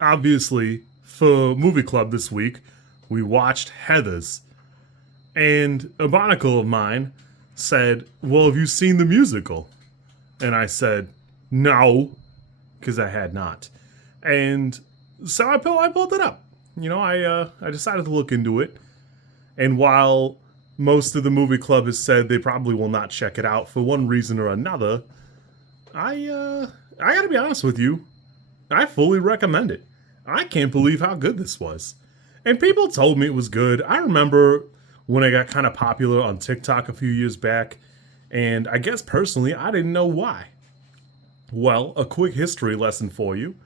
obviously, for movie club this week, we watched Heathers. And a barnacle of mine said, "Well, have you seen the musical?" And I said, "No," because I had not. And so I pulled it up. I decided to look into it. And while most of the movie club has said they probably will not check it out for one reason or another, I gotta be honest with you, I fully recommend it. I can't believe how good this was. And people told me it was good. I remember when it got kind of popular on TikTok a few years back, and I guess personally, I didn't know why. Well, a quick history lesson for you.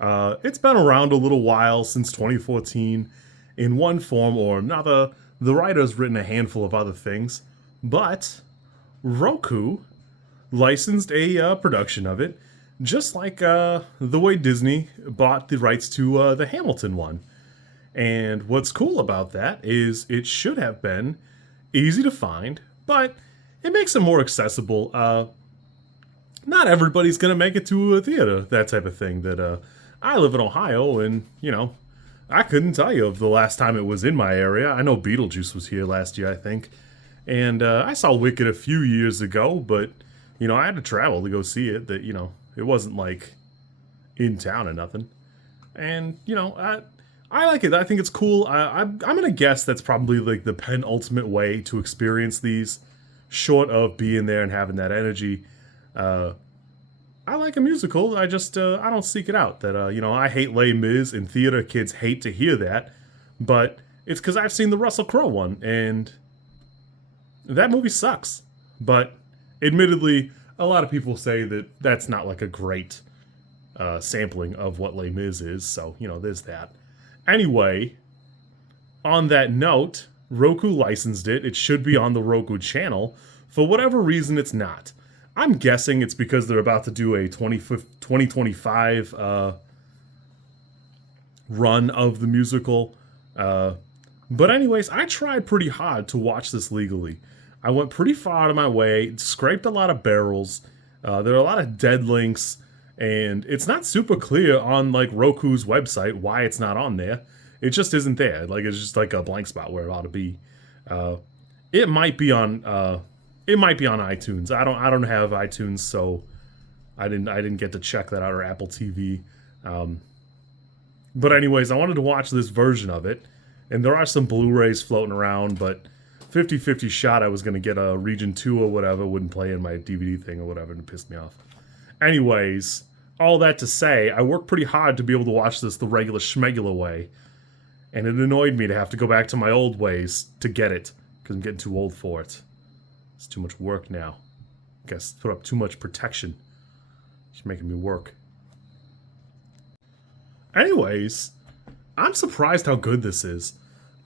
It's been around a little while, since 2014, in one form or another. The writer's written a handful of other things, but Roku licensed a production of it, just like the way Disney bought the rights to the Hamilton one. And what's cool about that is it should have been easy to find, but it makes it more accessible. Not everybody's gonna make it to a theater, that type of thing. That I live in Ohio, and I couldn't tell you of the last time it was in my area. I know Beetlejuice was here last year, I think, and I saw Wicked a few years ago, but I had to travel to go see it. That it wasn't like in town or nothing, and I like it. I think it's cool. I'm gonna guess that's probably like the penultimate way to experience these, short of being there and having that energy. I like a musical. I just I don't seek it out. That I hate Les Mis, and theater kids hate to hear that, but it's because I've seen the Russell Crowe one, and that movie sucks. But admittedly, a lot of people say that that's not like a great sampling of what Les Mis is. So there's that. Anyway, on that note, Roku licensed it. It should be on the Roku channel. For whatever reason, it's not. I'm guessing it's because they're about to do a 2025 run of the musical. But anyways, I tried pretty hard to watch this legally. I went pretty far out of my way, scraped a lot of barrels. There are a lot of dead links, and it's not super clear on like Roku's website why it's not on there. It just isn't there. Like it's just like a blank spot where it ought to be. It might be on. It might be on iTunes. I don't have iTunes, so I didn't get to check that out, or Apple TV. But anyways, I wanted to watch this version of it, and there are some Blu-rays floating around, but 50-50 shot I was going to get a Region 2 or whatever wouldn't play in my DVD thing or whatever, and it pissed me off. Anyways, all that to say, I worked pretty hard to be able to watch this the regular schmegular way, and it annoyed me to have to go back to my old ways to get it, because I'm getting too old for it. It's too much work now. Guess put up too much protection. It's making me work. Anyways, I'm surprised how good this is.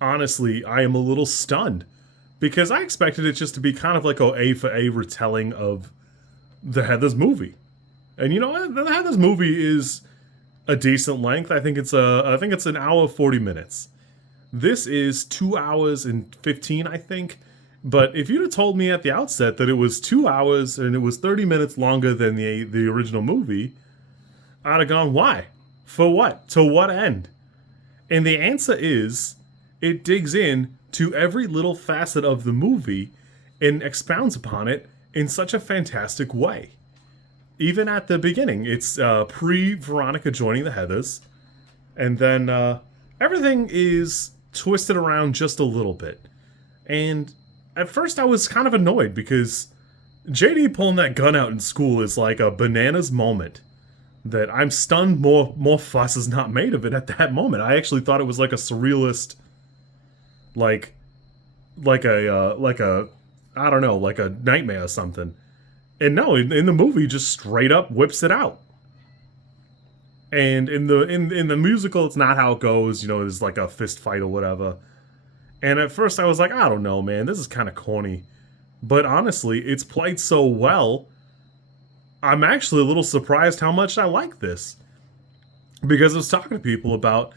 Honestly, I am a little stunned, because I expected it just to be kind of like a for A retelling of the Heathers movie. And the Heathers movie is a decent length. I think it's an hour 40 minutes. This is 2 hours and 15, I think. But if you'd have told me at the outset that it was 2 hours and it was 30 minutes longer than the original movie, I'd have gone, why? For what? To what end? And the answer is, it digs in to every little facet of the movie and expounds upon it in such a fantastic way. Even at the beginning, it's pre-Veronica joining the Heathers, and then everything is twisted around just a little bit. And at first I was kind of annoyed, because JD pulling that gun out in school is like a bananas moment that I'm stunned more fuss is not made of it at that moment. I actually thought it was like a surrealist, like a I don't know, like a nightmare or something. And no, in the movie, just straight up whips it out. And in the musical, it's not how it goes. There's like a fist fight or whatever. And at first I was like, I don't know, man, this is kind of corny. But honestly, it's played so well, I'm actually a little surprised how much I like this. Because I was talking to people about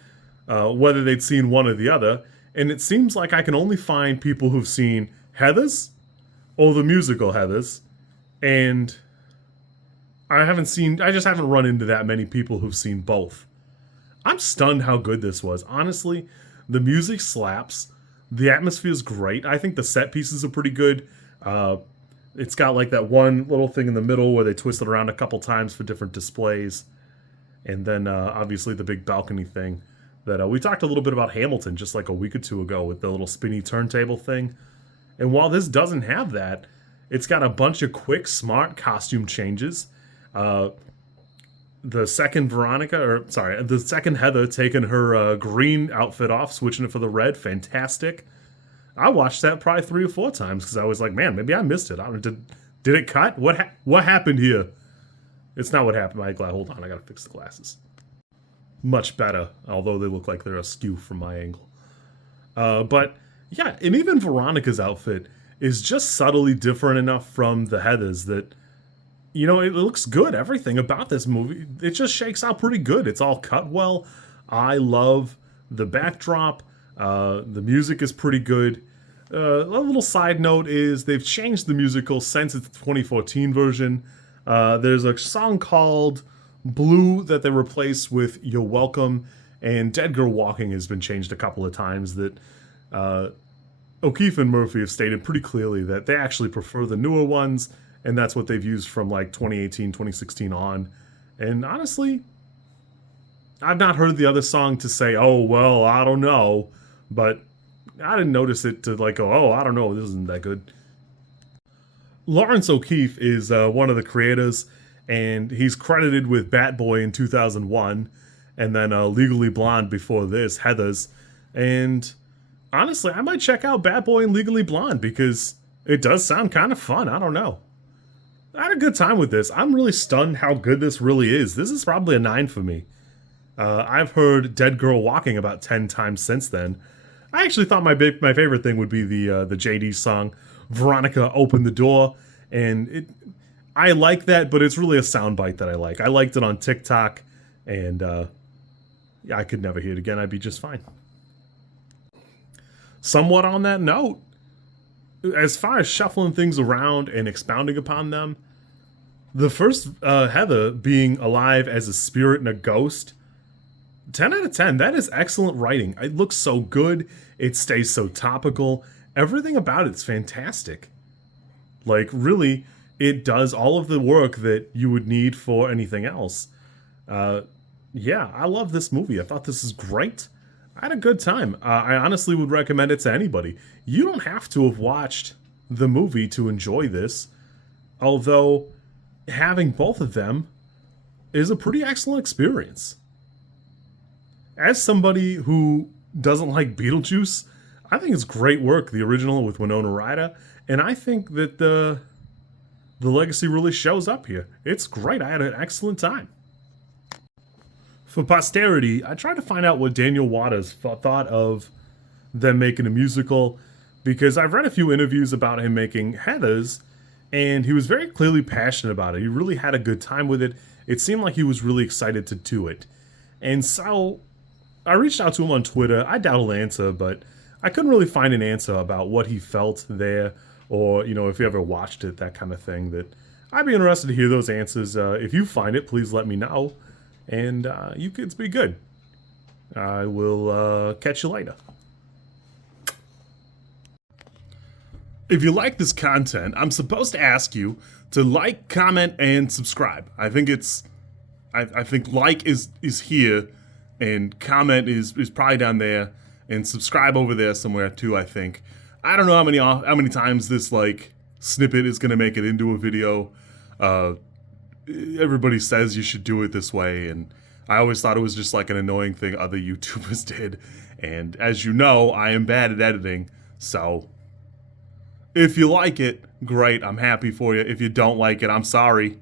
whether they'd seen one or the other, and it seems like I can only find people who've seen Heathers or the musical Heathers, and I just haven't run into that many people who've seen both. I'm stunned how good this was. Honestly, the music slaps. The atmosphere is great. I think the set pieces are pretty good. Uh, it's got like that one little thing in the middle where they twist it around a couple times for different displays. And then obviously the big balcony thing that we talked a little bit about Hamilton just like a week or two ago with the little spinny turntable thing. And while this doesn't have that, it's got a bunch of quick, smart costume changes. Uh, the second the second Heather taking her green outfit off, switching it for the red, fantastic. I watched that probably 3 or 4 times because I was like, man, maybe I missed it. I don't, did it cut? What happened here? It's not what happened. Hold on, I gotta fix the glasses. Much better, although they look like they're askew from my angle. But yeah, and even Veronica's outfit is just subtly different enough from the Heather's that, you know, it looks good. Everything about this movie, it just shakes out pretty good. It's all cut well. I love the backdrop. The music is pretty good. A little side note is they've changed the musical since its 2014 version. There's a song called Blue that they replaced with You're Welcome, and Dead Girl Walking has been changed a couple of times. That O'Keefe and Murphy have stated pretty clearly that they actually prefer the newer ones, and that's what they've used from like 2018, 2016 on. And honestly, I've not heard the other song to say, oh, well, I don't know, but I didn't notice it to like go, oh, I don't know, this isn't that good. Laurence O'Keefe is one of the creators, and he's credited with Bat Boy in 2001, and then Legally Blonde before this, Heathers. And honestly, I might check out Bat Boy and Legally Blonde because it does sound kind of fun. I don't know. I had a good time with this. I'm really stunned how good this really is. This is probably a 9 for me. I've heard Dead Girl Walking about 10 times since then. I actually thought my favorite thing would be the JD song, Veronica Open the Door, and I like that, but it's really a soundbite that I like. I liked it on TikTok, and yeah, I could never hear it again. I'd be just fine. Somewhat on that note, as far as shuffling things around and expounding upon them, the first Heather being alive as a spirit and a ghost, 10 out of 10. That is excellent writing. It looks so good. It stays so topical. Everything about it's fantastic. Like, really, it does all of the work that you would need for anything else. Yeah, I love this movie. I thought this is great. I had a good time. I honestly would recommend it to anybody. You don't have to have watched the movie to enjoy this, although having both of them is a pretty excellent experience. As somebody who doesn't like Beetlejuice, I think it's great work, the original with Winona Ryder, and I think that the legacy really shows up here. It's great. I had an excellent time. For posterity, I tried to find out what Daniel Waters thought of them making a musical, because I've read a few interviews about him making Heathers, and he was very clearly passionate about it. He really had a good time with it. It seemed like he was really excited to do it. And so I reached out to him on Twitter. I doubt he'll answer, but I couldn't really find an answer about what he felt there, or, you know, if he ever watched it, that kind of thing. That I'd be interested to hear those answers. If you find it, please let me know. And you kids be good. I will catch you later. If you like this content, I'm supposed to ask you to like, comment, and subscribe. I think I think like is here, and comment is probably down there, and subscribe over there somewhere too. I think. I don't know how many times this like snippet is gonna make it into a video. Everybody says you should do it this way, and I always thought it was just like an annoying thing other YouTubers did. And as you know, I am bad at editing, so if you like it, great, I'm happy for you. If you don't like it, I'm sorry.